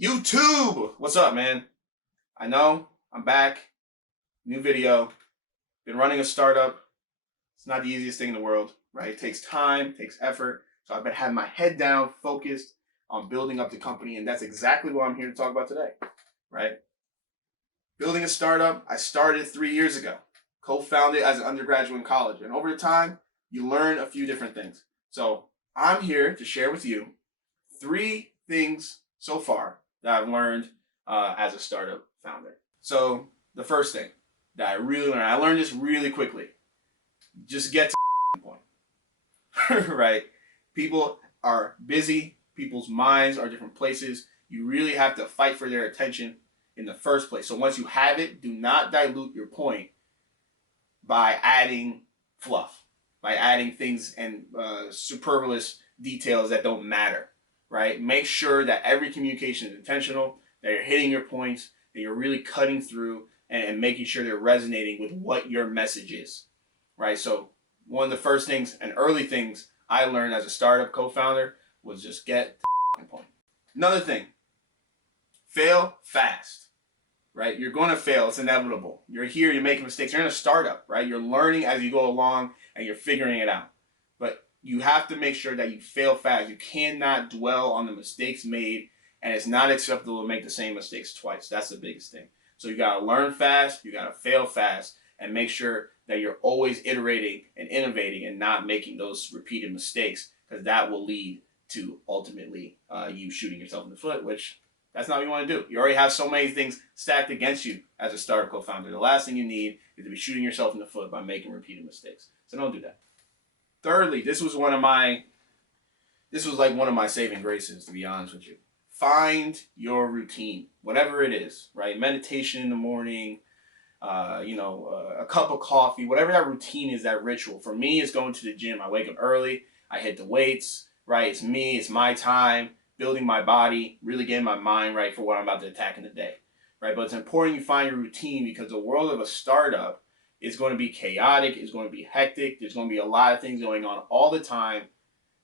YouTube! What's up, man? I know, I'm back. New video. Been running a startup. It's not the easiest thing in the world, right? It takes time, takes effort. So I've been having my head down, focused on building up the company, and that's exactly what I'm here to talk about today, right? Building a startup, I started 3 years ago. Co-founded as an undergraduate in college. And over the time, you learn a few different things. So I'm here to share with you 3 things so far that I've learned as a startup founder. So the first thing that I really learned, I learned this really quickly. Just get to the point, right? People are busy. People's minds are different places. You really have to fight for their attention in the first place. So once you have it, do not dilute your point by adding fluff, by adding things and superfluous details that don't matter, right? Make sure that every communication is intentional, that you're hitting your points, that you're really cutting through and making sure they're resonating with what your message is, right? So one of the first things and early things I learned as a startup co-founder was just get to the point. Another thing, fail fast. Right? You're going to fail. It's inevitable. You're here. You're making mistakes. You're in a startup, right? You're learning as you go along and you're figuring it out. But you have to make sure that you fail fast. You cannot dwell on the mistakes made, and it's not acceptable to make the same mistakes twice. That's the biggest thing. So you got to learn fast. You got to fail fast and make sure that you're always iterating and innovating and not making those repeated mistakes, because that will lead to ultimately you shooting yourself in the foot, which that's not what you want to do. You already have so many things stacked against you as a startup co-founder. The last thing you need is to be shooting yourself in the foot by making repeated mistakes. So don't do that. Thirdly, this was like one of my saving graces, to be honest with you. Find your routine, whatever it is, right? Meditation in the morning, a cup of coffee, whatever that routine is, that ritual. For me, it's going to the gym. I wake up early. I hit the weights, right? It's me. It's my time. Building my body, really getting my mind right for what I'm about to attack in the day, right? But it's important you find your routine, because the world of a startup is going to be chaotic, it's going to be hectic, there's going to be a lot of things going on all the time,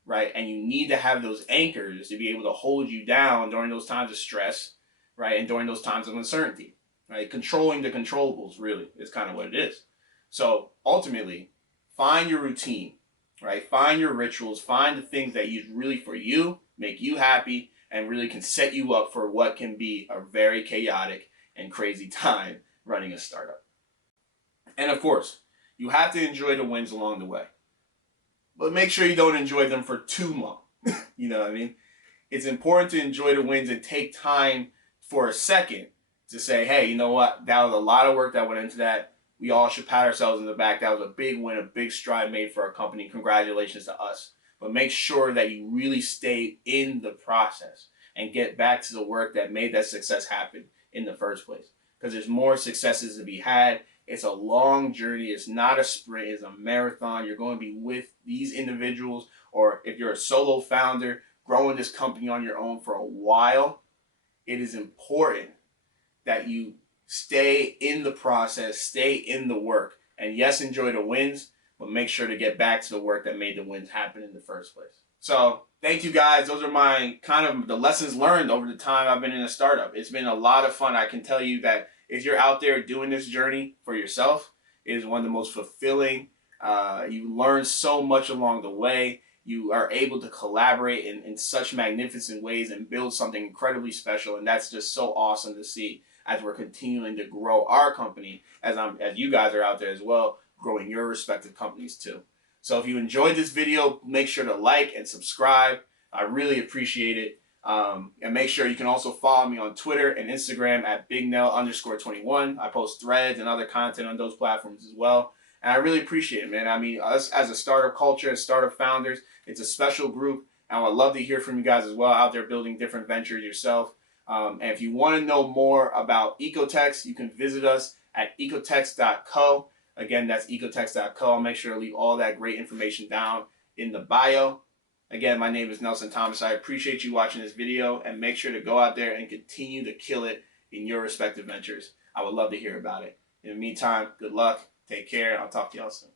right? And you need to have those anchors to be able to hold you down during those times of stress, right? And during those times of uncertainty, right? Controlling the controllables, really, is kind of what it is. So ultimately, find your routine, right? Find your rituals, find the things that use really for you, make you happy, and really can set you up for what can be a very chaotic and crazy time running a startup. And of course, you have to enjoy the wins along the way. But make sure you don't enjoy them for too long. You know what I mean? It's important to enjoy the wins and take time for a second to say, hey, you know what? That was a lot of work that went into that. We all should pat ourselves in the back. That was a big win, a big stride made for our company. Congratulations to us. But make sure that you really stay in the process and get back to the work that made that success happen in the first place. Because there's more successes to be had. It's a long journey. It's not a sprint. It's a marathon. You're going to be with these individuals, or if you're a solo founder, growing this company on your own for a while. It is important that you stay in the process, stay in the work, and yes, enjoy the wins, but make sure to get back to the work that made the wins happen in the first place. So thank you guys. Those are my kind of the lessons learned over the time I've been in a startup. It's been a lot of fun. I can tell you that if you're out there doing this journey for yourself, it is one of the most fulfilling. You learn so much along the way. You are able to collaborate in such magnificent ways and build something incredibly special. And that's just so awesome to see as we're continuing to grow our company, as you guys are out there as well, growing your respective companies too. So if you enjoyed this video, make sure to like and subscribe. I really appreciate it. And make sure you can also follow me on Twitter and Instagram at bignell_21. I post threads and other content on those platforms as well. And I really appreciate it, man. I mean, us as a startup culture, as startup founders, it's a special group. And I would love to hear from you guys as well out there building different ventures yourself. And if you want to know more about ecoText, you can visit us at ecotext.co. Again, that's ecotext.co. I'll make sure to leave all that great information down in the bio. Again, my name is Nelson Thomas. I appreciate you watching this video, and make sure to go out there and continue to kill it in your respective ventures. I would love to hear about it. In the meantime, good luck, take care, and I'll talk to y'all soon.